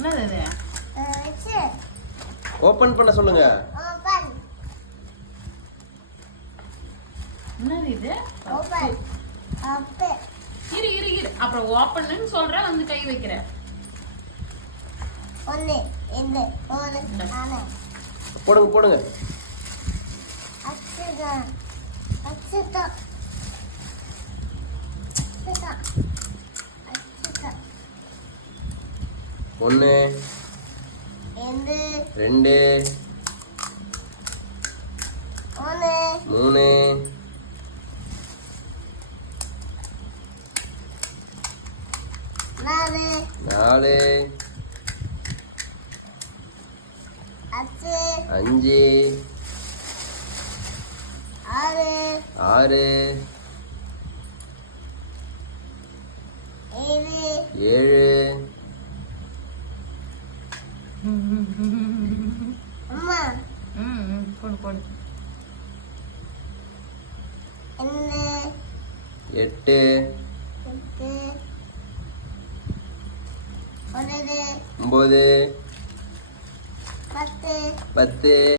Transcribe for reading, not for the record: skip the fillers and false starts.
என்னது இது? ஓபன் பண்ண சொல்லுங்க. என்னது இது? இரு இரு இரு. அப்புறம் ஓப்பன்னு சொல்ற வந்து கை வைக்கிற. போடுங்க போடுங்க. ஒன்னு, ரெண்டு, மூணு, நாலு, அஞ்சு, ஆறு, ஏழு, போடு போடு. எட்டு, 9, 10.